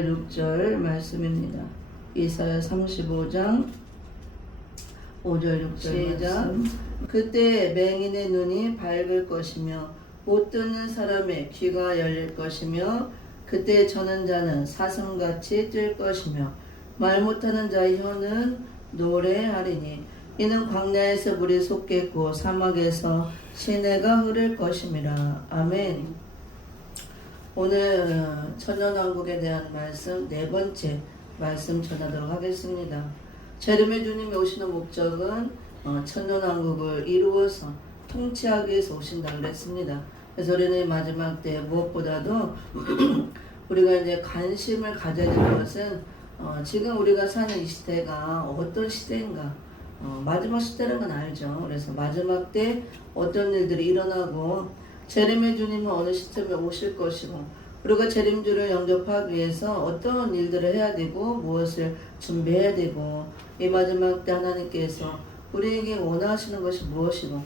6절 말씀입니다. 이사야 35장 5절 6절 시작. 그때 맹인의 눈이 밝을 것이며 못 듣는 사람의 귀가 열릴 것이며 그때 저는 자는 사슴같이 뛸 것이며 말 못하는 자의 혀는 노래하리니 이는 광야에서 물이 솟겠고 사막에서 시내가 흐를 것임이라. 아멘. 오늘 천년왕국에 대한 말씀 네 번째 말씀 전하도록 하겠습니다. 제르미 주님이 오시는 목적은 천년왕국을 이루어서 통치하기 위해서 오신다고 그랬습니다. 그래서 우리는 마지막 때 무엇보다도 우리가 이제 관심을 가져야 되는 것은 지금 우리가 사는 이 시대가 어떤 시대인가, 마지막 시대라는 건 알죠. 그래서 마지막 때 어떤 일들이 일어나고 재림의 주님은 어느 시점에 오실 것이고 우리가 재림주를 영접하기 위해서 어떤 일들을 해야 되고 무엇을 준비해야 되고 이 마지막 때 하나님께서 우리에게 원하시는 것이 무엇이고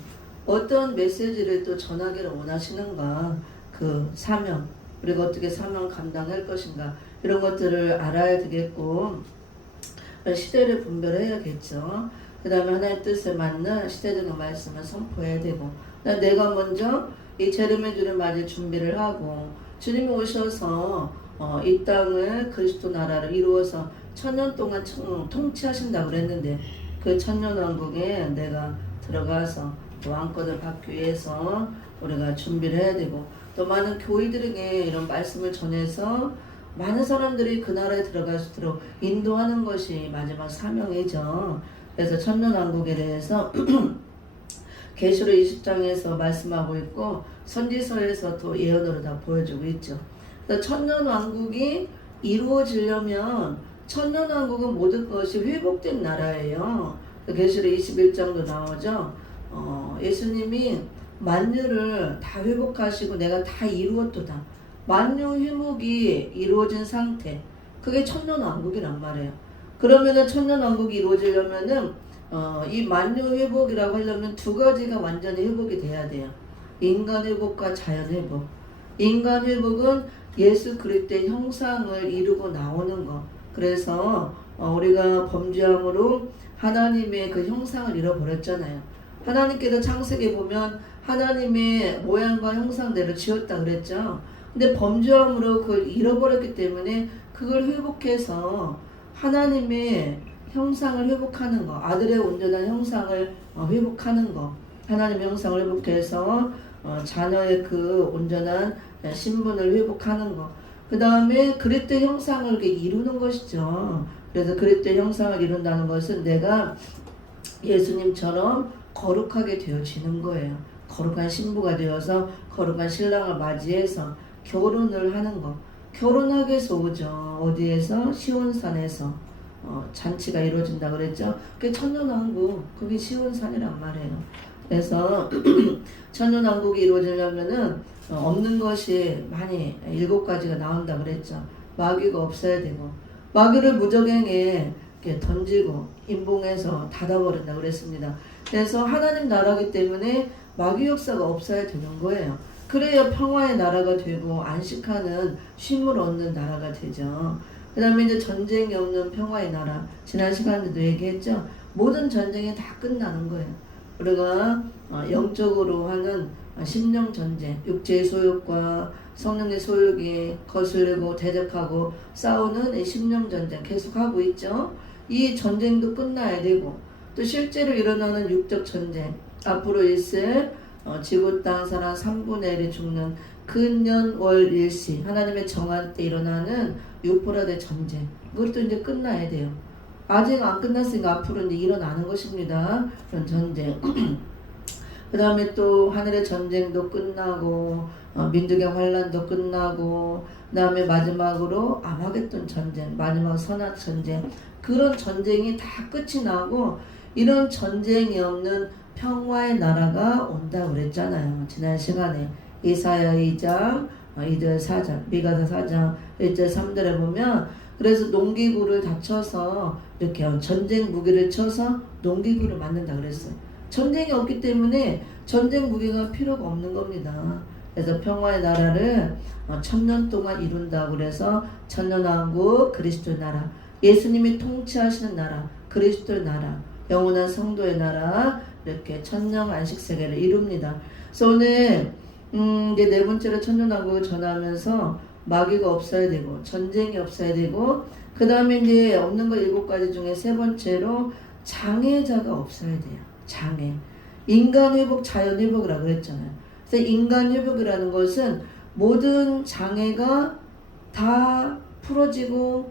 어떤 메시지를 또 전하기를 원하시는가, 그 사명, 우리가 어떻게 사명 감당할 것인가, 이런 것들을 알아야 되겠고 시대를 분별해야겠죠. 그 다음에 하나님의 뜻에 맞는 시대적인 말씀을 선포해야 되고, 내가 먼저 이 재림의 주를 맞을 준비를 하고 주님이 오셔서 이 땅을 그리스도 나라를 이루어서 천년 동안 통치하신다고 그랬는데 그 천년왕국에 내가 들어가서 왕권을 받기 위해서 우리가 준비를 해야 되고, 또 많은 교회들에게 이런 말씀을 전해서 많은 사람들이 그 나라에 들어갈 수 있도록 인도하는 것이 마지막 사명이죠. 그래서 천년왕국에 대해서 계시록 20장에서 말씀하고 있고 선지서에서 또 예언으로 다 보여주고 있죠. 천년왕국이 이루어지려면 천년왕국은 모든 것이 회복된 나라예요. 계시록 21장도 나오죠. 예수님이 만유를 다 회복하시고 내가 다 이루었도다. 만유 회복이 이루어진 상태, 그게 천년왕국이란 말이에요. 그러면은 천년왕국이 이루어지려면은 이 만유 회복이라고 하려면 두 가지가 완전히 회복이 돼야 돼요. 인간 회복과 자연 회복. 인간 회복은 예수 그리스도의 형상을 이루고 나오는 것. 그래서 우리가 범죄함으로 하나님의 그 형상을 잃어버렸잖아요. 하나님께서 창세기에 보면 하나님의 모양과 형상대로 지었다 그랬죠. 근데 범죄함으로 그걸 잃어버렸기 때문에 그걸 회복해서 하나님의 형상을 회복하는 거, 아들의 온전한 형상을 회복하는 거, 하나님의 형상을 회복해서 자녀의 그 온전한 신분을 회복하는 거, 그 다음에 그리스도의 형상을 이렇게 이루는 것이죠. 그래서 그리스도의 형상을 이룬다는 것은 내가 예수님처럼 거룩하게 되어지는 거예요. 거룩한 신부가 되어서 거룩한 신랑을 맞이해서 결혼을 하는 거. 결혼하기 위해서 오죠. 어디에서? 시온산에서 잔치가 이루어진다 그랬죠. 그게 천년왕국, 그게 시온산이란 말이에요. 그래서 천년왕국이 이루어지려면은 없는 것이 많이 7가지가 나온다 그랬죠. 마귀가 없어야 되고, 마귀를 무적행에 이렇게 던지고 임봉해서 닫아버린다 그랬습니다. 그래서 하나님 나라기 때문에 마귀 역사가 없어야 되는 거예요. 그래야 평화의 나라가 되고 안식하는 쉼을 얻는 나라가 되죠. 그 다음에 이제 전쟁이 없는 평화의 나라. 지난 시간에도 얘기했죠. 모든 전쟁이 다 끝나는 거예요. 우리가 영적으로 하는 심령 전쟁, 육체의 소욕과 성령의 소욕이 거슬리고 대적하고 싸우는 이 심령 전쟁 계속하고 있죠. 이 전쟁도 끝나야 되고, 또 실제로 일어나는 육적 전쟁, 앞으로 있을 지구 땅 사람 3분의 1이 죽는 근년월 일시, 하나님의 정한 때 일어나는 유포라대 전쟁, 그것도 이제 끝나야 돼요. 아직 안 끝났으니까 앞으로 이제 일어나는 것입니다. 그런 전쟁. 그 다음에 또 하늘의 전쟁도 끝나고 민족의 환란도 끝나고, 그 다음에 마지막으로 아마겟돈 전쟁, 마지막 선악 전쟁, 그런 전쟁이 다 끝이 나고 이런 전쟁이 없는 평화의 나라가 온다고 그랬잖아요. 지난 시간에 이사야 2장 2절 4장 미가서 4장 1절 3절에 보면, 그래서 농기구를 다 쳐서 이렇게 전쟁 무기를 쳐서 농기구를 만든다 그랬어요. 전쟁이 없기 때문에 전쟁 무기가 필요가 없는 겁니다. 그래서 평화의 나라를 1000년 동안 이룬다고 그래서 천년왕국 그리스도의 나라, 예수님이 통치하시는 나라, 그리스도의 나라, 영원한 성도의 나라, 이렇게 천년 안식세계를 이룹니다. 그래서 오늘 이제 네 번째로 천년왕국을 전하면서 마귀가 없어야 되고 전쟁이 없어야 되고 그 다음에 이제 없는 것 7가지 중에 세 번째로 장애자가 없어야 돼요. 장애. 인간 회복, 자연 회복이라고 그랬잖아요. 그래서 인간 회복이라는 것은 모든 장애가 다 풀어지고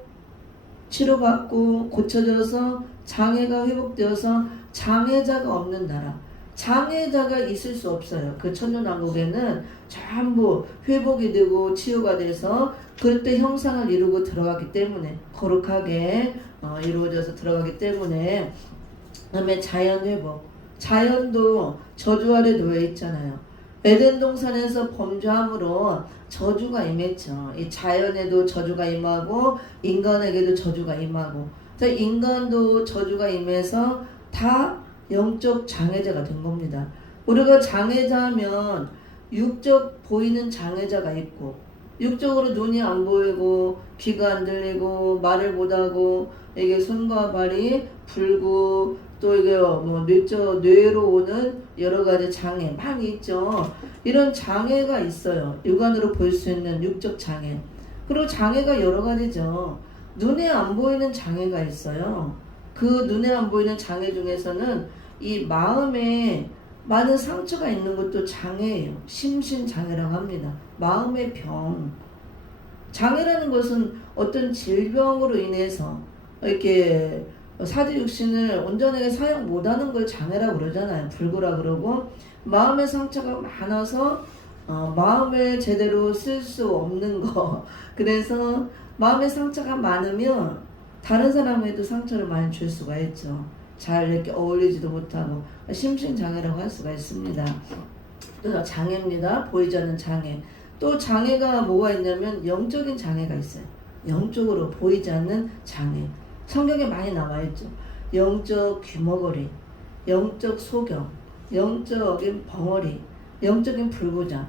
치료받고 고쳐져서 장애가 회복되어서 장애자가 없는 나라. 장애자가 있을 수 없어요. 그 천년왕국에는 전부 회복이 되고 치유가 돼서 그때 형상을 이루고 들어가기 때문에 거룩하게 이루어져서 들어가기 때문에 그다음에 자연 회복. 자연도 저주 아래 놓여 있잖아요. 에덴 동산에서 범죄함으로 저주가 임했죠. 이 자연에도 저주가 임하고 인간에게도 저주가 임하고 인간도 저주가 임해서 다 영적 장애자가 된 겁니다. 우리가 장애자하면 육적 보이는 장애자가 있고 육적으로 눈이 안 보이고 귀가 안 들리고 말을 못하고 이게 손과 발이 불고 또 이게 뭐 뇌로 오는 여러 가지 장애 많이 있죠. 이런 장애가 있어요. 육안으로 볼 수 있는 육적 장애. 그리고 장애가 여러 가지죠. 눈에 안 보이는 장애가 있어요. 그 눈에 안 보이는 장애 중에서는 이 마음에 많은 상처가 있는 것도 장애예요. 심신장애라고 합니다. 마음의 병. 장애라는 것은 어떤 질병으로 인해서 이렇게 사지육신을 온전하게 사용 못하는 걸 장애라고 그러잖아요. 불구라 그러고 마음의 상처가 많아서 마음을 제대로 쓸 수 없는 거. 그래서 마음의 상처가 많으면 다른 사람에도 상처를 많이 줄 수가 있죠. 잘 이렇게 어울리지도 못하고 심신장애라고 할 수가 있습니다. 또 장애입니다. 보이지 않는 장애. 또 장애가 뭐가 있냐면 영적인 장애가 있어요. 영적으로 보이지 않는 장애. 성경에 많이 나와 있죠. 영적 귀머거리, 영적 소경, 영적인 벙어리, 영적인 불구자.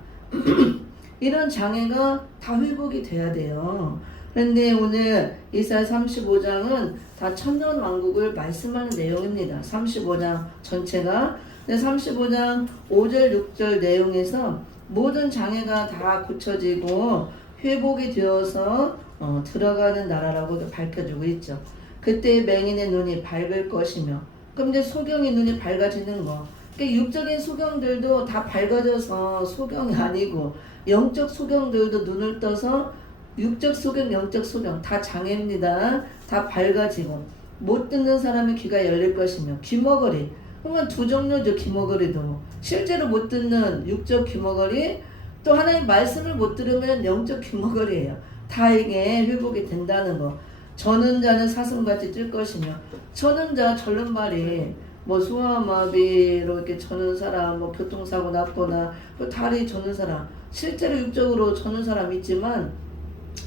이런 장애가 다 회복이 돼야 돼요. 그런데 오늘 이사야 35장은 다 천년왕국을 말씀하는 내용입니다. 35장 전체가. 35장 5절 6절 내용에서 모든 장애가 다 고쳐지고 회복이 되어서 들어가는 나라라고 밝혀주고 있죠. 그때 맹인의 눈이 밝을 것이며, 그럼 이제 소경의 눈이 밝아지는 거. 그러니까 육적인 소경들도 다 밝아져서 소경이 아니고 영적 소경들도 눈을 떠서 육적 소경, 영적 소경 다 장애입니다. 다 밝아지고 못 듣는 사람의 귀가 열릴 것이며 귀머거리. 그러면 두 종류죠. 귀머거리도 실제로 못 듣는 육적 귀머거리, 또 하나님 말씀을 못 들으면 영적 귀머거리예요. 다 이게 회복이 된다는 거. 저는 자는 사슴같이 뛸 것이며, 저는 자 절른 말이 뭐 소아마비로 이렇게 저는 사람, 뭐 교통사고 났거나 또 다리 저는 사람, 실제로 육적으로 저는 사람 있지만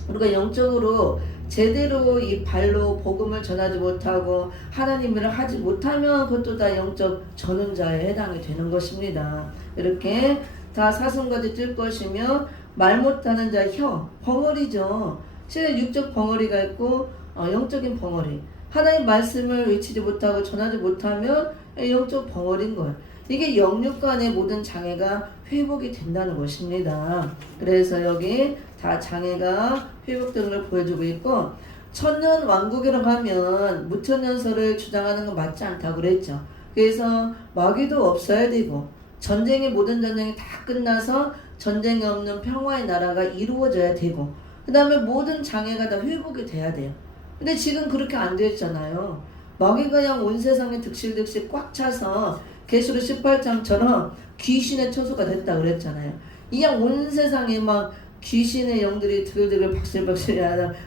우리가 영적으로 제대로 이 발로 복음을 전하지 못하고 하나님을 하지 못하면 그것도 다 영적 전능자에 해당이 되는 것입니다. 이렇게 다 사슴같이 뛸 것이며 말 못하는 자 혀, 벙어리죠. 실제 육적 벙어리가 있고 영적인 벙어리. 하나님 말씀을 외치지 못하고 전하지 못하면 영적 벙어리인 거예요. 이게 영육 간의 모든 장애가 회복이 된다는 것입니다. 그래서 여기 다 장애가 회복되는 걸 보여주고 있고, 천년 왕국이라고 하면 무천년설을 주장하는 건 맞지 않다고 그랬죠. 그래서 마귀도 없어야 되고 모든 전쟁이 다 끝나서 전쟁이 없는 평화의 나라가 이루어져야 되고, 그 다음에 모든 장애가 다 회복이 돼야 돼요. 근데 지금 그렇게 안 됐잖아요. 마귀가 그냥 온 세상에 득실득실 꽉 차서 계시록 18장처럼 귀신의 처소가 됐다 그랬잖아요. 그냥 온 세상에 막 귀신의 영들이 드글드글 박실박실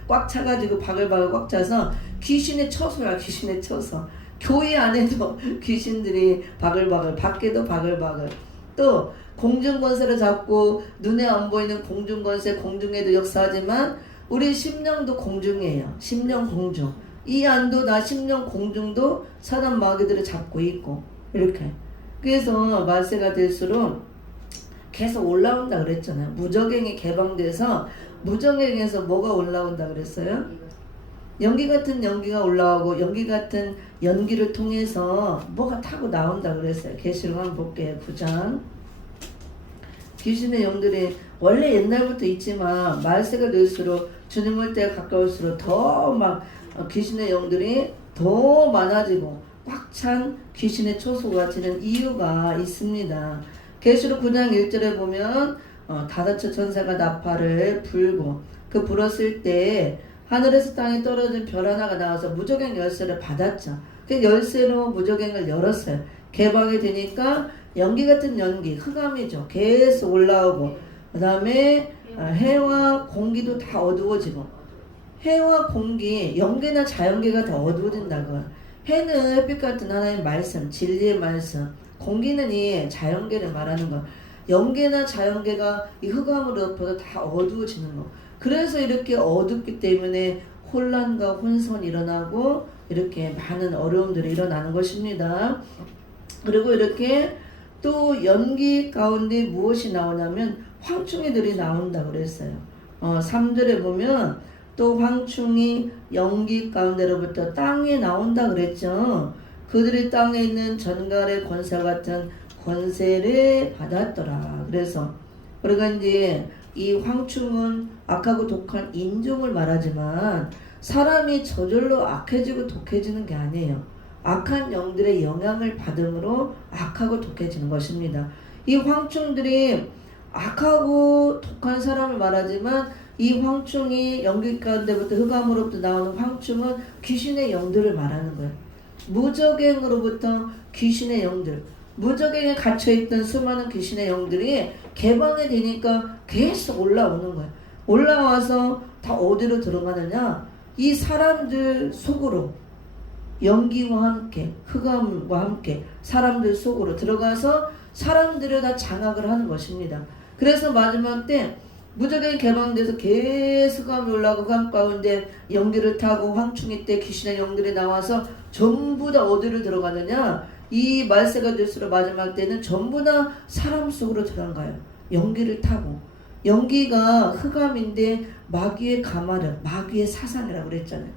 꽉 차가지고 바글바글 꽉 차서 귀신의 처소야. 귀신의 처소. 교회 안에도 귀신들이 바글바글, 밖에도 바글바글. 또 공중권세를 잡고 눈에 안 보이는 공중권세, 공중에도 역사하지만 우리 심령도 공중이에요. 심령 공중. 이 안도 나 심령 공중도 사단 마귀들을 잡고 있고 이렇게. 그래서 말세가 될수록 계속 올라온다 그랬잖아요. 무적행이 개방돼서 무적행에서 뭐가 올라온다 그랬어요? 연기 같은 연기가 올라오고 연기 같은 연기를 통해서 뭐가 타고 나온다 그랬어요. 계시록 한번 볼게요. 9장. 귀신의 영들이 원래 옛날부터 있지만 말세가 될수록 주님을 때가 가까울수록 더 막 귀신의 영들이 더 많아지고 꽉 찬 귀신의 초소가 지는 이유가 있습니다. 계시록 9장 1절에 보면 다다처 천사가 나팔을 불고 그 불었을 때 하늘에서 땅에 떨어진 별 하나가 나와서 무적행 열쇠를 받았죠. 그 열쇠로 무적행을 열었어요. 개방이 되니까 연기 같은 연기, 흑암이죠. 계속 올라오고 그 다음에 해와 공기도 다 어두워지고 해와 공기, 연기나 자연계가 다 어두워진다고요. 해는 햇빛 같은 하나의 말씀, 진리의 말씀, 공기는 이 자연계를 말하는 거. 연계나 자연계가 이 흑암으로 덮어서 다 어두워지는 거. 그래서 이렇게 어둡기 때문에 혼란과 혼선이 일어나고 이렇게 많은 어려움들이 일어나는 것입니다. 그리고 이렇게 또 연기 가운데 무엇이 나오냐면 황충이들이 나온다 그랬어요. 3절에 보면 또 황충이 연기 가운데로부터 땅에 나온다 그랬죠. 그들이 땅에 있는 전갈의 권세 같은 권세를 받았더라. 그래서 우리가 이제 이 황충은 악하고 독한 인종을 말하지만 사람이 저절로 악해지고 독해지는 게 아니에요. 악한 영들의 영향을 받음으로 악하고 독해지는 것입니다. 이 황충들이 악하고 독한 사람을 말하지만 이 황충이 연기 가운데부터 흑암으로부터 나오는 황충은 귀신의 영들을 말하는 거예요. 무적행으로부터 귀신의 영들, 무적행에 갇혀있던 수많은 귀신의 영들이 개방이 되니까 계속 올라오는 거예요. 올라와서 다 어디로 들어가느냐? 이 사람들 속으로 연기와 함께 흑암과 함께 사람들 속으로 들어가서 사람들을 다 장악을 하는 것입니다. 그래서 마지막 때 무적행이 개방돼서 계속 흑암이 올라오고 흑암 가운데 연기를 타고 황충이 때 귀신의 영들이 나와서 전부 다 어디로 들어가느냐? 이 말세가 될수록 마지막 때는 전부 다 사람 속으로 들어가요. 연기를 타고. 연기가 흑암인데 마귀의 가마력, 마귀의 사상이라고 그랬잖아요.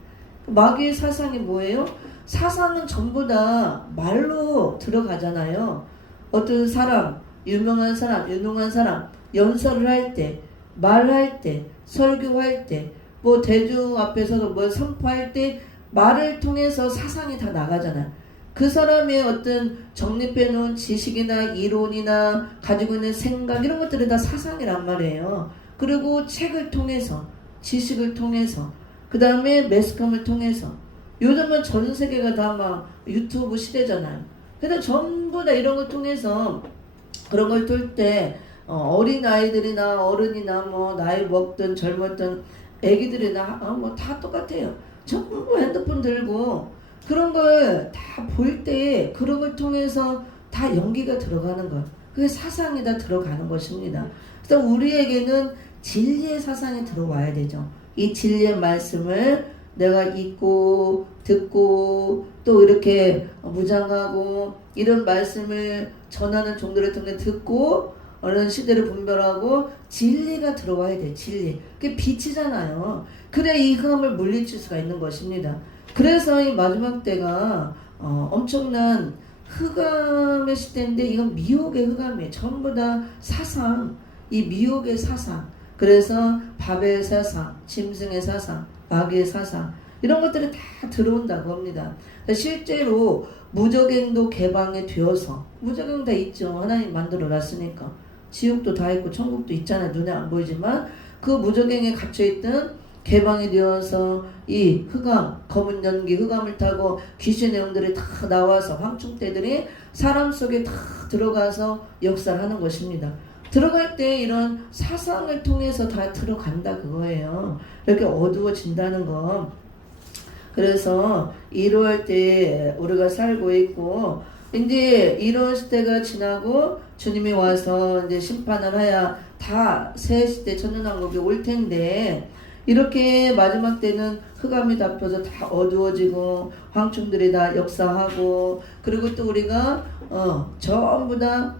마귀의 사상이 뭐예요? 사상은 전부 다 말로 들어가잖아요. 어떤 사람, 유명한 사람, 유능한 사람, 연설을 할 때, 말할 때, 설교할 때, 뭐 대중 앞에서도 뭘 선포할 때 말을 통해서 사상이 다 나가잖아요. 그 사람의 어떤 정립해 놓은 지식이나 이론이나 가지고 있는 생각 이런 것들이 다 사상이란 말이에요. 그리고 책을 통해서, 지식을 통해서, 그 다음에 매스컴을 통해서. 요즘은 전 세계가 다 막 유튜브 시대잖아요. 근데 전부 다 이런 걸 통해서 그런 걸 틀 때 어린 아이들이나 어른이나 뭐 나이 먹든 젊었든 애기들이나 뭐 다 똑같아요. 전부 핸드폰 들고 그런 걸 다 볼 때 그런 걸 통해서 다 연기가 들어가는 것. 그게 사상이 다 들어가는 것입니다. 그래서 우리에게는 진리의 사상이 들어와야 되죠. 이 진리의 말씀을 내가 읽고 듣고 또 이렇게 무장하고 이런 말씀을 전하는 종들을 통해 듣고 어느 시대를 분별하고 진리가 들어와야 돼. 진리. 그게 빛이잖아요. 그래 이 흑암을 물리칠 수가 있는 것입니다. 그래서 이 마지막 때가 엄청난 흑암의 시대인데 이건 미혹의 흑암이에요. 전부 다 사상, 이 미혹의 사상. 그래서 바벨 사상, 짐승의 사상, 마귀의 사상 이런 것들이 다 들어온다고 합니다. 실제로 무적행도 개방이 되어서 무적행 다 있죠. 하나님 만들어 놨으니까 지옥도 다 있고 천국도 있잖아요. 눈에 안 보이지만 그 무적행에 갇혀있던 개방이 되어서 이 흑암, 검은 연기, 흑암을 타고 귀신의 영들이 다 나와서 황충떼들이 사람 속에 다 들어가서 역사를 하는 것입니다. 들어갈 때 이런 사상을 통해서 다 들어간다 그거예요. 이렇게 어두워진다는 거. 그래서 이러할 때 우리가 살고 있고 이제 이런 시대가 지나고 주님이 와서 이제 심판을 해야 다 새 시대 천년왕국이 올 텐데 이렇게 마지막 때는 흑암이 덮여서 다 어두워지고 황충들이 다 역사하고 그리고 또 우리가 전부 다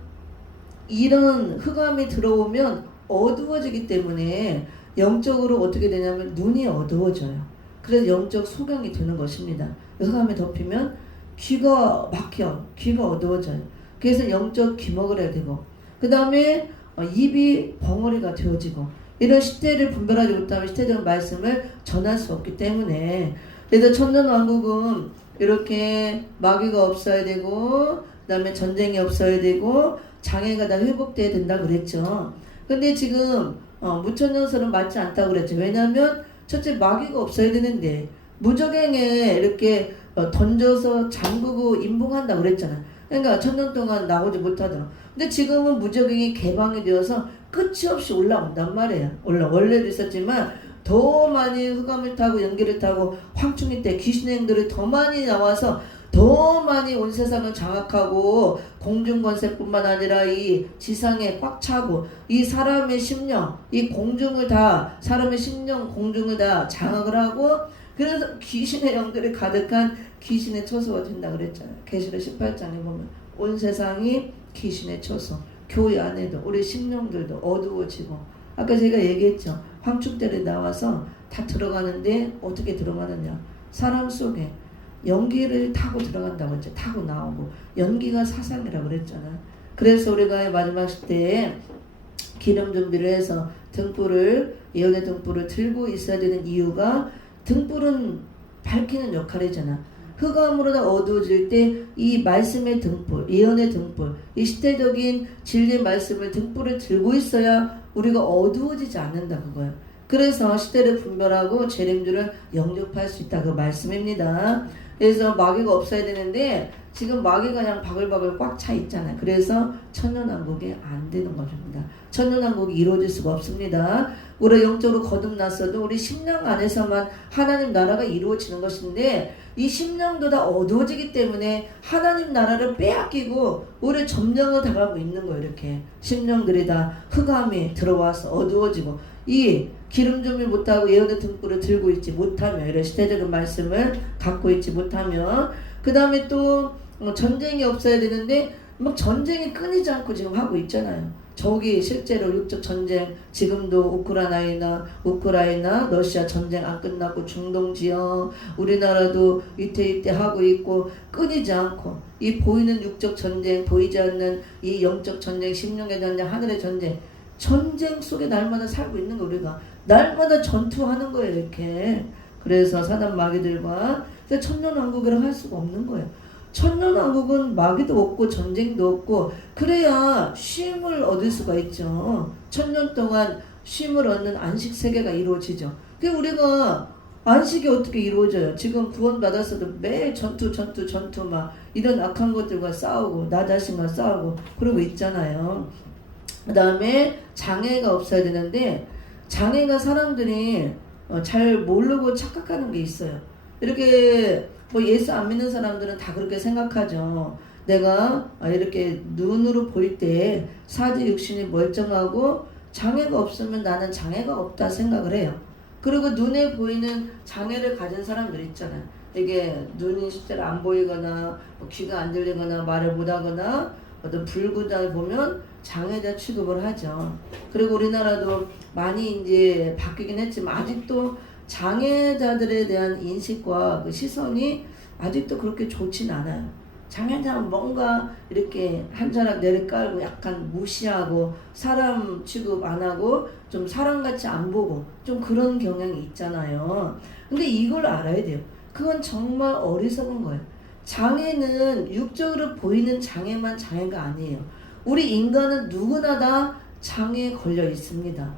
이런 흑암이 들어오면 어두워지기 때문에 영적으로 어떻게 되냐면 눈이 어두워져요. 그래서 영적 소경이 되는 것입니다. 흑암이 덮이면 귀가 막혀, 귀가 어두워져요. 그래서 영적 귀먹을 해야 되고, 그 다음에 입이 벙어리가 되어지고, 이런 시대를 분별하지 못하면 시대적 말씀을 전할 수 없기 때문에, 그래서 천년왕국은 이렇게 마귀가 없어야 되고, 그 다음에 전쟁이 없어야 되고, 장애가 다 회복돼야 된다 그랬죠. 근데 지금 무천년설은 맞지 않다고 그랬죠. 왜냐하면 첫째 마귀가 없어야 되는데 무적행에 이렇게 던져서 잠그고 임봉한다고 그랬잖아. 그러니까 천년 동안 나오지 못하더라. 근데 지금은 무적행이 개방이 되어서 끝이 없이 올라온단 말이에요. 원래도 있었지만 더 많이 흑암을 타고 연기를 타고 황충이 때 귀신의 행들이 더 많이 나와서 더 많이 온 세상을 장악하고 공중권세뿐만 아니라 이 지상에 꽉 차고 이 사람의 심령, 이 공중을 다 사람의 심령, 공중을 다 장악을 하고 그래서 귀신의 영들이 가득한 귀신의 처소가 된다 그랬잖아요. 계시록 18장에 보면 온 세상이 귀신의 처소, 교회 안에도 우리 심령들도 어두워지고 아까 제가 얘기했죠. 황축대를 나와서 다 들어가는데 어떻게 들어가느냐. 사람 속에 연기를 타고 들어간다고 했죠. 타고 나오고 연기가 사상이라고 그랬잖아요. 그래서 우리가 마지막 시대에 기름 준비를 해서 등불을 예언의 등불을 들고 있어야 되는 이유가 등불은 밝히는 역할이잖아. 흑암으로 다 어두워질 때 이 말씀의 등불, 예언의 등불, 이 시대적인 진리의 말씀을 등불을 들고 있어야 우리가 어두워지지 않는다 그거예요. 그래서 시대를 분별하고 재림주를 영접할 수 있다 그 말씀입니다. 그래서 마귀가 없어야 되는데 지금 마귀가 그냥 바글바글 꽉 차 있잖아요. 그래서 천년왕국이 안 되는 것입니다. 천년왕국이 이루어질 수가 없습니다. 우리 영적으로 거듭났어도 우리 심령 안에서만 하나님 나라가 이루어지는 것인데 이 심령도 다 어두워지기 때문에 하나님 나라를 빼앗기고 우리 점령을 당하고 있는 거예요. 이렇게 심령들이 다 흑암이 들어와서 어두워지고 이 기름 준비 못하고 예언의 등불을 들고 있지 못하면 이런 시대적인 말씀을 갖고 있지 못하면 그 다음에 또 전쟁이 없어야 되는데 막 전쟁이 끊이지 않고 지금 하고 있잖아요. 저기 실제로 육적 전쟁 지금도 우크라이나 러시아 전쟁 안 끝났고 중동 지역 우리나라도 이때 하고 있고 끊이지 않고 이 보이는 육적 전쟁 보이지 않는 이 영적 전쟁 심령의 전쟁 하늘의 전쟁 속에 날마다 살고 있는 거 우리가 날마다 전투하는 거예요 이렇게. 그래서 사단 마귀들과 천년왕국이랑 할 수가 없는 거예요. 천년왕국은 마귀도 없고 전쟁도 없고 그래야 쉼을 얻을 수가 있죠. 천년 동안 쉼을 얻는 안식 세계가 이루어지죠. 그 우리가 안식이 어떻게 이루어져요? 지금 구원 받았어도 매일 전투 막 이런 악한 것들과 싸우고 나 자신과 싸우고 그러고 있잖아요. 그 다음에 장애가 없어야 되는데 장애가 사람들이 잘 모르고 착각하는 게 있어요. 이렇게 뭐 예수 안 믿는 사람들은 다 그렇게 생각하죠. 내가 이렇게 눈으로 볼 때 사지 육신이 멀쩡하고 장애가 없으면 나는 장애가 없다 생각을 해요. 그리고 눈에 보이는 장애를 가진 사람들 있잖아요. 이게 눈이 실제로 안 보이거나 귀가 안 들리거나 말을 못하거나 어떤 불구장을 보면 장애자 취급을 하죠. 그리고 우리나라도 많이 이제 바뀌긴 했지만 아직도 장애자들에 대한 인식과 그 시선이 아직도 그렇게 좋진 않아요. 장애자는 뭔가 이렇게 한 자락 내리깔고 약간 무시하고 사람 취급 안 하고 좀 사람같이 안 보고 좀 그런 경향이 있잖아요. 근데 이걸 알아야 돼요. 그건 정말 어리석은 거예요. 장애는 육적으로 보이는 장애만 장애가 아니에요. 우리 인간은 누구나 다 장애에 걸려 있습니다.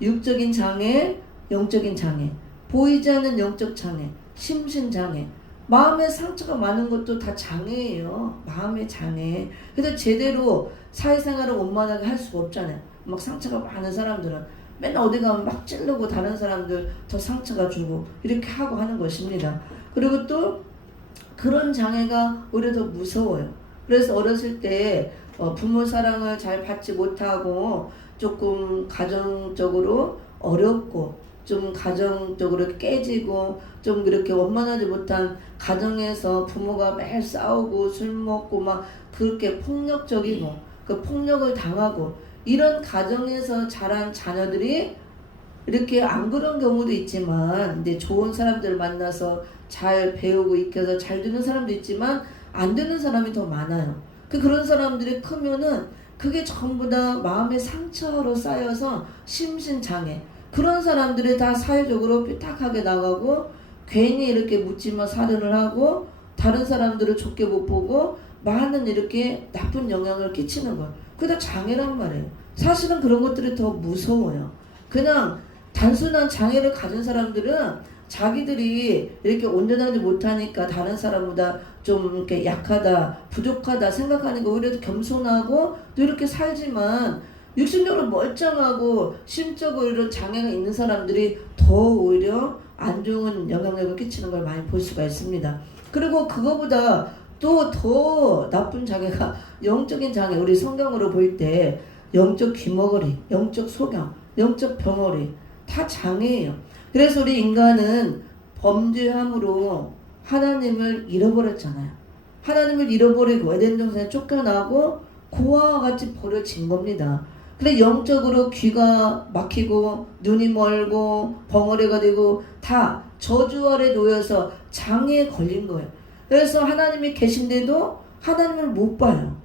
육적인 장애, 영적인 장애, 보이지 않는 영적 장애, 심신장애, 마음에 상처가 많은 것도 다 장애예요. 마음의 장애. 그래서 제대로 사회생활을 원만하게 할 수가 없잖아요. 막 상처가 많은 사람들은 맨날 어디 가면 막 찌르고 다른 사람들 더 상처가 주고 이렇게 하고 하는 것입니다. 그리고 또 그런 장애가 오히려 더 무서워요. 그래서 어렸을 때 부모 사랑을 잘 받지 못하고 조금 가정적으로 어렵고 좀 가정적으로 깨지고 좀 그렇게 원만하지 못한 가정에서 부모가 매일 싸우고 술 먹고 막 그렇게 폭력적이고 그 폭력을 당하고 이런 가정에서 자란 자녀들이 이렇게 안 그런 경우도 있지만 근데 좋은 사람들 만나서 잘 배우고 익혀서 잘 되는 사람도 있지만 안 되는 사람이 더 많아요. 그런 사람들이 크면은 그게 전부 다 마음의 상처로 쌓여서 심신장애 그런 사람들이 다 사회적으로 삐딱하게 나가고 괜히 이렇게 묻지마 살인을 하고 다른 사람들을 좋게 못 보고 많은 이렇게 나쁜 영향을 끼치는 거예요. 그게 다 장애란 말이에요. 사실은 그런 것들이 더 무서워요. 그냥 단순한 장애를 가진 사람들은 자기들이 이렇게 온전하지 못하니까 다른 사람보다 좀 이렇게 약하다, 부족하다 생각하니까 오히려 겸손하고 또 이렇게 살지만 육신적으로 멀쩡하고 심적으로 이런 장애가 있는 사람들이 더 오히려 안 좋은 영향력을 끼치는 걸 많이 볼 수가 있습니다. 그리고 그거보다 또 더 나쁜 장애가 영적인 장애. 우리 성경으로 볼 때 영적 귀머거리, 영적 소경, 영적 병어리 다 장애예요. 그래서 우리 인간은 범죄함으로 하나님을 잃어버렸잖아요. 하나님을 잃어버리고 에덴 동산에 쫓겨나고 고아와 같이 버려진 겁니다. 그래 영적으로 귀가 막히고 눈이 멀고 벙어리가 되고 다 저주 아래 놓여서 장애에 걸린 거예요. 그래서 하나님이 계신데도 하나님을 못 봐요.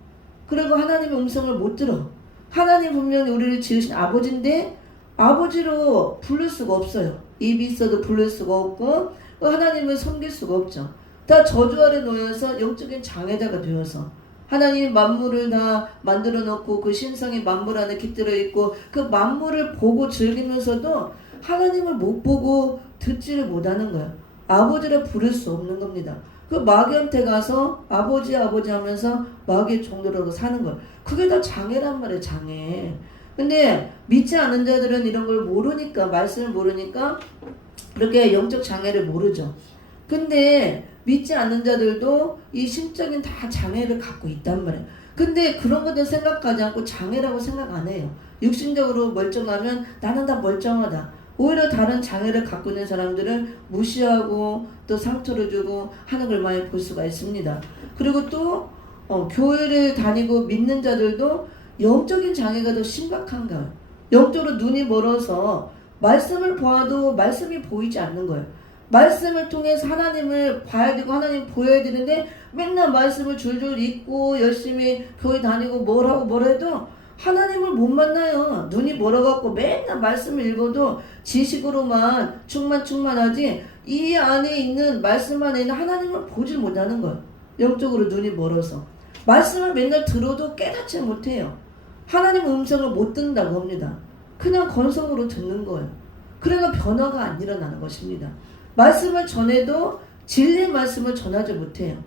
그리고 하나님의 음성을 못 들어. 하나님 분명히 우리를 지으신 아버지인데 아버지로 부를 수가 없어요. 입이 있어도 부를 수가 없고 하나님을 섬길 수가 없죠. 다 저주 아래 놓여서 영적인 장애자가 되어서 하나님이 만물을 다 만들어 놓고 그 신성이 만물 안에 깃들어 있고 그 만물을 보고 즐기면서도 하나님을 못 보고 듣지를 못하는 거예요. 아버지를 부를 수 없는 겁니다. 그 마귀한테 가서 아버지 아버지 하면서 마귀의 종로로 사는 거예요. 그게 다 장애란 말이에요. 장애. 근데 믿지 않는 자들은 이런 걸 모르니까 말씀을 모르니까 이렇게 영적 장애를 모르죠. 근데 믿지 않는 자들도 이 심적인 다 장애를 갖고 있단 말이에요. 근데 그런 것들 생각하지 않고 장애라고 생각 안 해요. 육신적으로 멀쩡하면 나는 다 멀쩡하다. 오히려 다른 장애를 갖고 있는 사람들을 무시하고 또 상처를 주고 하는 걸 많이 볼 수가 있습니다. 그리고 또 교회를 다니고 믿는 자들도 영적인 장애가 더 심각한가요? 영적으로 눈이 멀어서 말씀을 봐도 말씀이 보이지 않는 거예요. 말씀을 통해서 하나님을 봐야 되고 하나님 보여야 되는데 맨날 말씀을 줄줄 읽고 열심히 교회 다니고 뭘 하고 뭘 해도 하나님을 못 만나요. 눈이 멀어갖고 맨날 말씀을 읽어도 지식으로만 충만하지 이 안에 있는 말씀 안에 있는 하나님을 보질 못하는 거예요. 영적으로 눈이 멀어서 말씀을 맨날 들어도 깨닫지 못해요. 하나님 음성을 못 듣는다고 합니다. 그냥 건성으로 듣는 거예요. 그러니까 변화가 안 일어나는 것입니다. 말씀을 전해도 진리의 말씀을 전하지 못해요.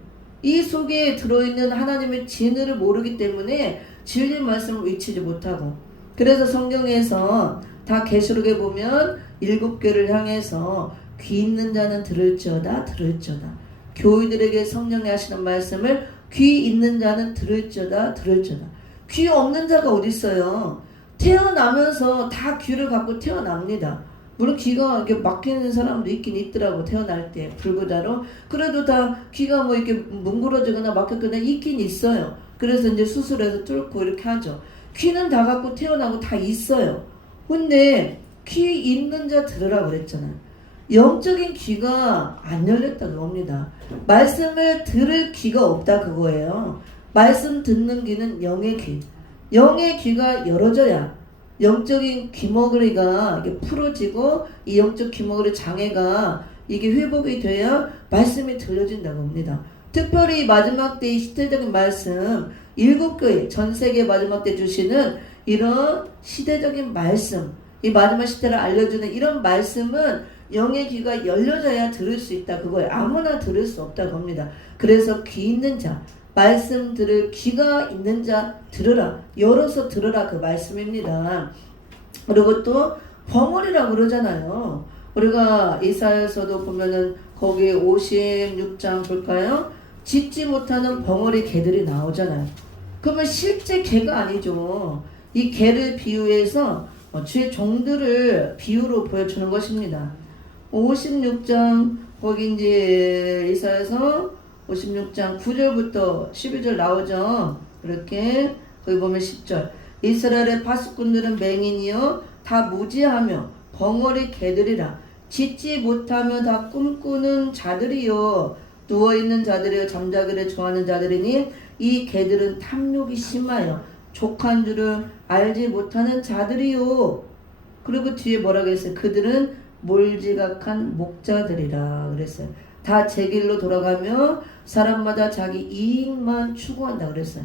이 속에 들어있는 하나님의 진리를 모르기 때문에 진리의 말씀을 외치지 못하고 그래서 성경에서 다 계시록에 보면 7교회를 향해서 귀 있는 자는 들을지어다 들을지어다 교회들에게 성령이 하시는 말씀을 귀 있는 자는 들을지어다 들을지어다 귀 없는 자가 어디 있어요? 태어나면서 다 귀를 갖고 태어납니다. 물론 귀가 이렇게 막히는 사람도 있긴 있더라고. 태어날 때 불구자로 그래도 다 귀가 뭐 이렇게 뭉그러지거나 막혔거나 있긴 있어요. 그래서 이제 수술해서 뚫고 이렇게 하죠. 귀는 다 갖고 태어나고 다 있어요. 근데 귀 있는 자 들으라고 그랬잖아요. 영적인 귀가 안 열렸다고 합니다. 말씀을 들을 귀가 없다 그거예요. 말씀 듣는 귀는 영의 귀. 영의 귀가 열어져야 영적인 귀머거리가 이게 풀어지고 이 영적 귀머거리 장애가 이게 회복이 돼야 말씀이 들려진다고 합니다. 특별히 마지막 때의 시대적인 말씀 7교회 전 세계 마지막 때 주시는 이런 시대적인 말씀 이 마지막 시대를 알려주는 이런 말씀은 영의 귀가 열려져야 들을 수 있다 그거예요. 아무나 들을 수 없다고 합니다. 그래서 귀 있는 자 말씀 들을 귀가 있는 자 들으라 열어서 들으라 그 말씀입니다. 그리고 또 벙어리라고 그러잖아요. 우리가 이사야서도 보면은 거기 56장 볼까요? 짖지 못하는 벙어리 개들이 나오잖아요. 그러면 실제 개가 아니죠. 이 개를 비유해서 주의 종들을 비유로 보여주는 것입니다. 56장 거기 이제 이사야서 56장 9절부터 11절 나오죠. 그렇게 거기 보면 10절. 이스라엘의 파수꾼들은 맹인이요 다 무지하며 벙어리 개들이라. 짖지 못하며 다 꿈꾸는 자들이요 누워있는 자들이요 잠자기를 좋아하는 자들이니 이 개들은 탐욕이 심하여 족한 줄을 알지 못하는 자들이요. 그리고 뒤에 뭐라 그랬어요? 그들은 몰지각한 목자들이라 그랬어요. 다 제 길로 돌아가며 사람마다 자기 이익만 추구한다 그랬어요.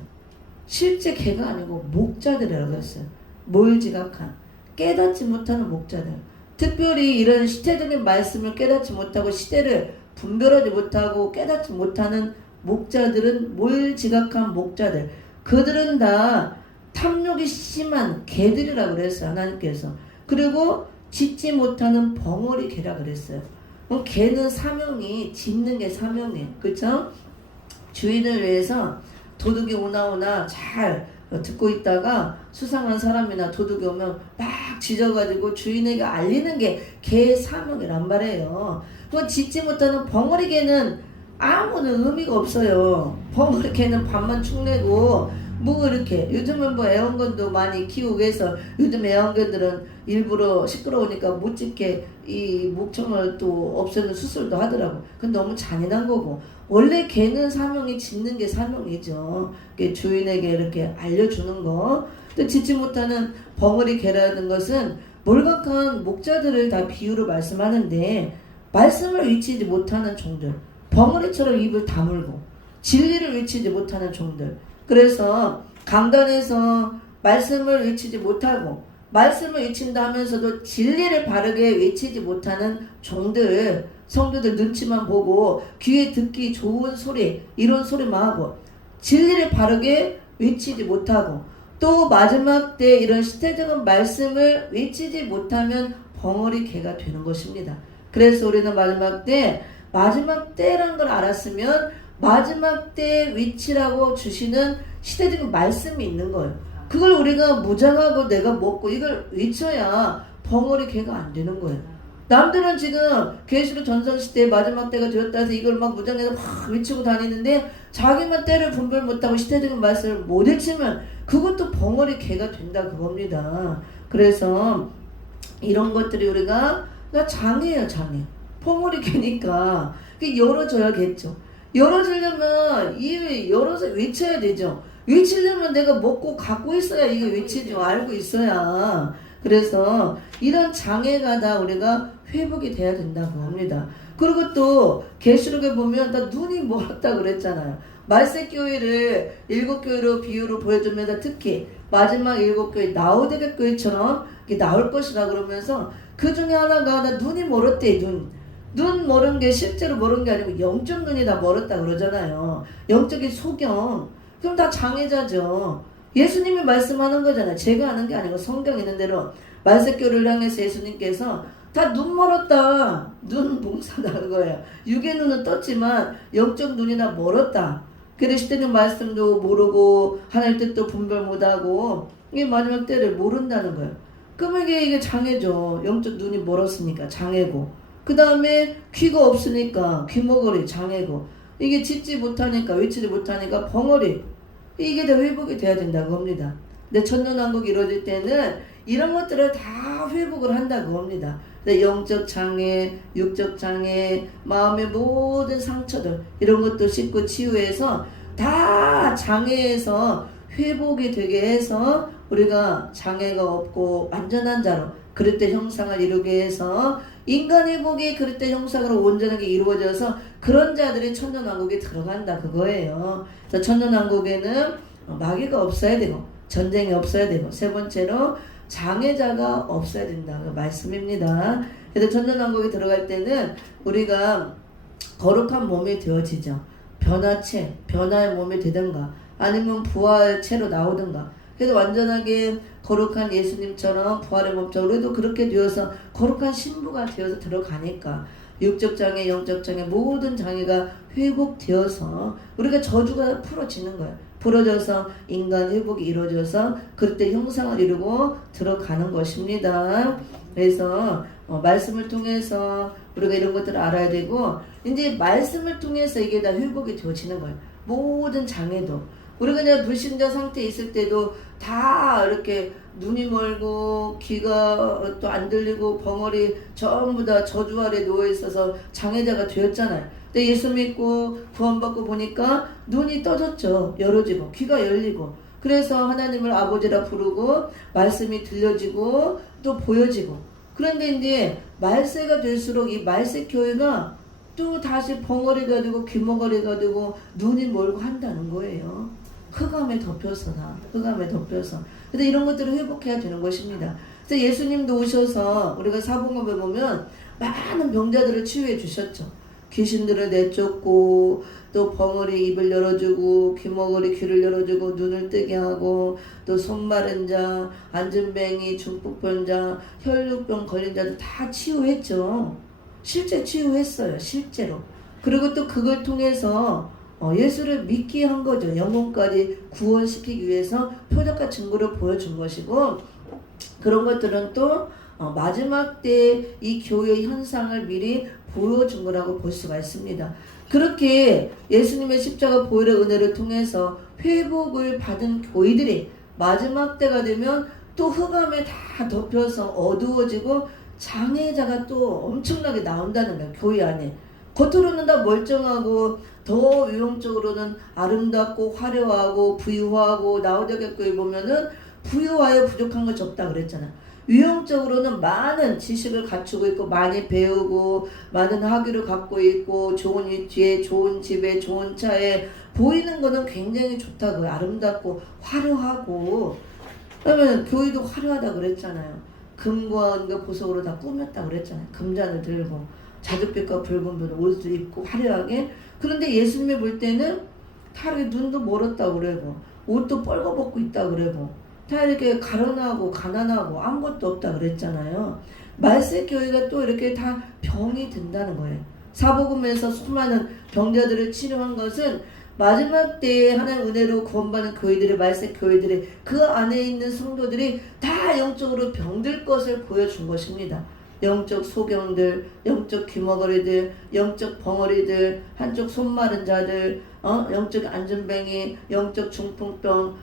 실제 개가 아니고 목자들이라고 그랬어요. 몰지각한 깨닫지 못하는 목자들. 특별히 이런 시대적인 말씀을 깨닫지 못하고 시대를 분별하지 못하고 깨닫지 못하는 목자들은 몰지각한 목자들. 그들은 다 탐욕이 심한 개들이라고 그랬어요. 하나님께서. 그리고 짖지 못하는 벙어리 개라 그랬어요. 개는 사명이 짖는 게 사명이에요. 그렇죠? 주인을 위해서 도둑이 오나 잘 듣고 있다가 수상한 사람이나 도둑이 오면 막 짖어가지고 주인에게 알리는 게 개의 사명이란 말이에요. 그 짖지 못하는 벙어리 개는 아무런 의미가 없어요. 벙어리 개는 밥만 축내고 뭐 이렇게 요즘은 뭐 애완견도 많이 키우고 해서 요즘 애완견들은 일부러 시끄러우니까 못 짖게 이 목청을 또 없애는 수술도 하더라고. 그건 너무 잔인한 거고 원래 개는 사명이 짖는 게 사명이죠. 주인에게 이렇게 알려주는 거. 또 짖지 못하는 벙어리 개라는 것은 몰각한 목자들을 다 비유로 말씀하는데 말씀을 외치지 못하는 종들, 벙어리처럼 입을 다물고 진리를 외치지 못하는 종들. 그래서 강단에서 말씀을 외치지 못하고 말씀을 외친다 하면서도 진리를 바르게 외치지 못하는 종들, 성도들 눈치만 보고 귀에 듣기 좋은 소리 이런 소리만 하고 진리를 바르게 외치지 못하고 또 마지막 때 이런 시대적인 말씀을 외치지 못하면 벙어리 개가 되는 것입니다. 그래서 우리는 마지막 때라는 걸 알았으면 마지막 때 외치라고 주시는 시대적인 말씀이 있는 거예요. 그걸 우리가 무장하고 내가 먹고 이걸 외쳐야 벙어리 개가 안 되는 거예요. 남들은 지금 계시록 전성시대의 마지막 때가 되었다 해서 이걸 막 무장해서 막 외치고 다니는데 자기만 때를 분별 못하고 시대적인 말씀을 못 외치면 그것도 벙어리 개가 된다 그겁니다. 그래서 이런 것들이 우리가 장애예요. 장애. 벙어리 개니까 열어줘야겠죠. 열어주려면 열어서 외쳐야 되죠. 외치려면 내가 먹고 갖고 있어야 이게 외치죠. 알고 있어야. 그래서 이런 장애가 다 우리가 회복이 돼야 된다고 합니다. 그리고 또 계시록에 보면 다 눈이 멀었다 그랬잖아요. 말세교회를 7교회로 비유로 보여주면서 특히 마지막 7교회 라오디게 교회처럼 나올 것이라 그러면서 그 중에 하나가 나 눈이 멀었대. 눈 멀은 게 실제로 멀은 게 아니고 영적 눈이 다 멀었다 그러잖아요. 영적인 소경. 그럼 다 장애자죠. 예수님이 말씀하는 거잖아요. 제가 하는 게 아니고 성경 있는 대로 말세교를 향해서 예수님께서 다 눈 멀었다. 눈 봉사다 그거예요. 육의 눈은 떴지만 영적 눈이 다 멀었다. 그래 시대는 말씀도 모르고 하나님 뜻도 분별 못하고 이게 마지막 때를 모른다는 거예요. 그러면 이게 장애죠. 영적 눈이 멀었으니까 장애고 그 다음에 귀가 없으니까 귀머거리 장애고 이게 짖지 못하니까 외치지 못하니까 벙어리 이게 다 회복이 돼야 된다고 합니다. 근데 천년왕국이 이루어질 때는 이런 것들을 다 회복을 한다고 합니다. 영적 장애, 육적 장애, 마음의 모든 상처들 이런 것도 씻고 치유해서 다 장애에서 회복이 되게 해서 우리가 장애가 없고 완전한 자로 그릇된 형상을 이루게 해서 인간 회복이 그릇된 형상으로 온전하게 이루어져서 그런 자들이 천년왕국에 들어간다 그거예요. 그래서 천년왕국에는 마귀가 없어야 되고 전쟁이 없어야 되고 세 번째로 장애자가 없어야 된다 그 말씀입니다. 그래서 천년왕국에 들어갈 때는 우리가 거룩한 몸이 되어지죠. 변화의 몸이 되든가 아니면 부활체로 나오든가 그래서 완전하게 거룩한 예수님처럼 부활의 몸처럼 우리도 그렇게 되어서 거룩한 신부가 되어서 들어가니까 육적 장애, 영적 장애 모든 장애가 회복되어서 우리가 저주가 풀어지는 거예요. 풀어져서 인간 회복이 이루어져서 그때 형상을 이루고 들어가는 것입니다. 그래서 말씀을 통해서 우리가 이런 것들을 알아야 되고 이제 말씀을 통해서 이게 다 회복이 되어지는 거예요. 모든 장애도 우리가 그냥 불신자 상태에 있을 때도 다 이렇게 눈이 멀고 귀가 또 안 들리고 벙어리 전부 다 저주 아래 누워 있어서 장애자가 되었잖아요. 근데 예수 믿고 구원받고 보니까 눈이 떠졌죠. 열어지고 귀가 열리고, 그래서 하나님을 아버지라 부르고 말씀이 들려지고 또 보여지고. 그런데 이제 말세가 될수록 이 말세 교회가 또 다시 벙어리가 되고 귀머거리가 되고 눈이 멀고 한다는 거예요. 흑암에 덮여서 흑암에 덮여서. 근데 이런 것들을 회복해야 되는 것입니다. 그래서 예수님도 오셔서 우리가 사복음에 보면 많은 병자들을 치유해 주셨죠. 귀신들을 내쫓고 또 벙어리 입을 열어주고 귀머거리 귀를 열어주고 눈을 뜨게 하고 또 손 마른 자, 안진뱅이, 중풍병자, 혈류병 걸린 자들 다 치유했죠. 실제 치유했어요. 실제로. 그리고 또 그걸 통해서 예수를 믿게 한 거죠. 영혼까지 구원시키기 위해서 표적과 증거를 보여준 것이고, 그런 것들은 또 마지막 때 이 교회의 현상을 미리 보여준 거라고 볼 수가 있습니다. 그렇게 예수님의 십자가 보혈의 은혜를 통해서 회복을 받은 교회들이 마지막 때가 되면 또 흑암에 다 덮여서 어두워지고 장애자가 또 엄청나게 나온다는 거예요. 교회 안에. 겉으로는 다 멀쩡하고 더 외형적으로는 아름답고 화려하고 부유하고 나오다게 교회 보면은 부유하여 부족한 것이 없다 그랬잖아. 외형적으로는 많은 지식을 갖추고 있고 많이 배우고 많은 학위를 갖고 있고 좋은 위치에 좋은 집에 좋은 차에 보이는 거는 굉장히 좋다고요. 아름답고 화려하고. 그러면 교회도 화려하다 그랬잖아요. 금과 은과 보석으로 다 꾸몄다 그랬잖아요. 금잔을 들고 자줏빛과 붉은 빛 옷을 입고 화려하게. 그런데 예수님을 볼 때는 다 이렇게 눈도 멀었다 그러고 옷도 뻘거벗고 있다 그러고 다 이렇게 가련하고 가난하고 아무것도 없다 그랬잖아요. 말세 교회가 또 이렇게 다 병이 든다는 거예요. 사복음에서 수많은 병자들을 치료한 것은 마지막 때에 하나님 은혜로 구원받는 교회들이, 말세 교회들이, 그 안에 있는 성도들이 다 영적으로 병들 것을 보여준 것입니다. 영적 소경들, 영적 귀머거리들, 영적 벙어리들, 한쪽 손 마른 자들, 영적 안전뱅이, 영적 중풍병,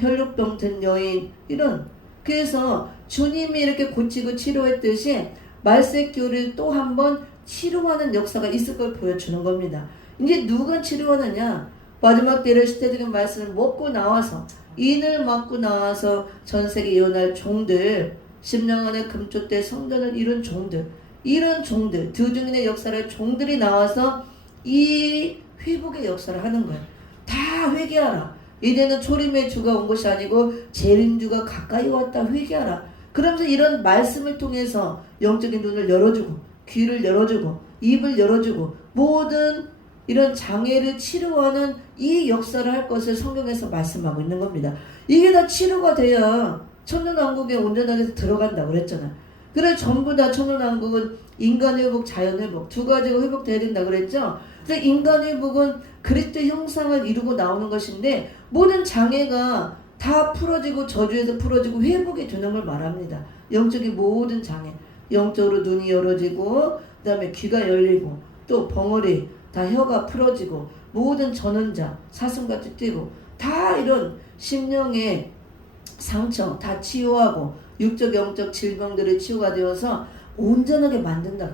혈류병 든 여인, 이런. 그래서 주님이 이렇게 고치고 치료했듯이 말세 교회를 또 한 번 치료하는 역사가 있을 걸 보여주는 겁니다. 이제 누가 치료하느냐? 마지막 때를 시대적인 말씀을 먹고 나와서, 인을 맞고 나와서 전세계 예언할 종들, 10년 안에 금초 때 성전을 이룬 종들, 이런 종들, 두중인의 역사를 종들이 나와서 이 회복의 역사를 하는 거예요. 다 회개하라. 이제는 초림의 주가 온 것이 아니고 재림주가 가까이 왔다. 회개하라. 그러면서 이런 말씀을 통해서 영적인 눈을 열어주고 귀를 열어주고 입을 열어주고 모든 이런 장애를 치료하는 이 역사를 할 것을 성경에서 말씀하고 있는 겁니다. 이게 다 치료가 돼야 천년왕국에 온전하게 들어간다고 그랬잖아. 그래 전부 다 천년왕국은 인간회복, 자연회복 두 가지가 회복돼야 된다고 그랬죠. 그래서 인간회복은 그리스도 형상을 이루고 나오는 것인데 모든 장애가 다 풀어지고 저주에서 풀어지고 회복이 되는 걸 말합니다. 영적인 모든 장애, 영적으로 눈이 열어지고 그 다음에 귀가 열리고 또 벙어리 다 혀가 풀어지고 모든 전원자 사슴같이 뛰고 다 이런 심령의 상처 다 치유하고 육적 영적 질병들의 치유가 되어서 온전하게 만든다.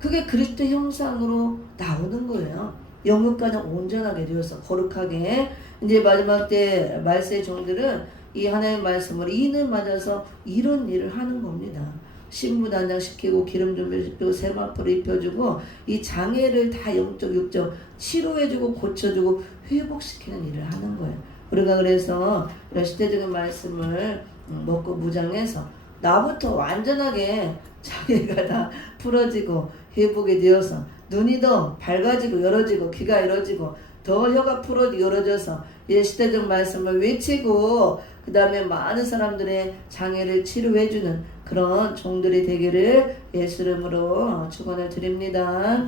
그게 그리스도 형상으로 나오는 거예요. 영육간을 온전하게 되어서 거룩하게. 이제 마지막 때 말세 종들은 이 하나님의 말씀을 인을 맞아서 이런 일을 하는 겁니다. 신부 단장시키고 기름 준비시키고 세마포를 입혀주고 이 장애를 다 영적 육적 치료해주고 고쳐주고 회복시키는 일을 하는 거예요. 우리가 그래서 이런 시대적인 말씀을 먹고 무장해서 나부터 완전하게 장애가 다 풀어지고 회복이 되어서 눈이 더 밝아지고 열어지고 귀가 열어지고 더 혀가 풀어지고 열어져서 이 시대적 말씀을 외치고 그 다음에 많은 사람들의 장애를 치료해주는 그런 종들이 되기를 예수 이름으로 축원을 드립니다.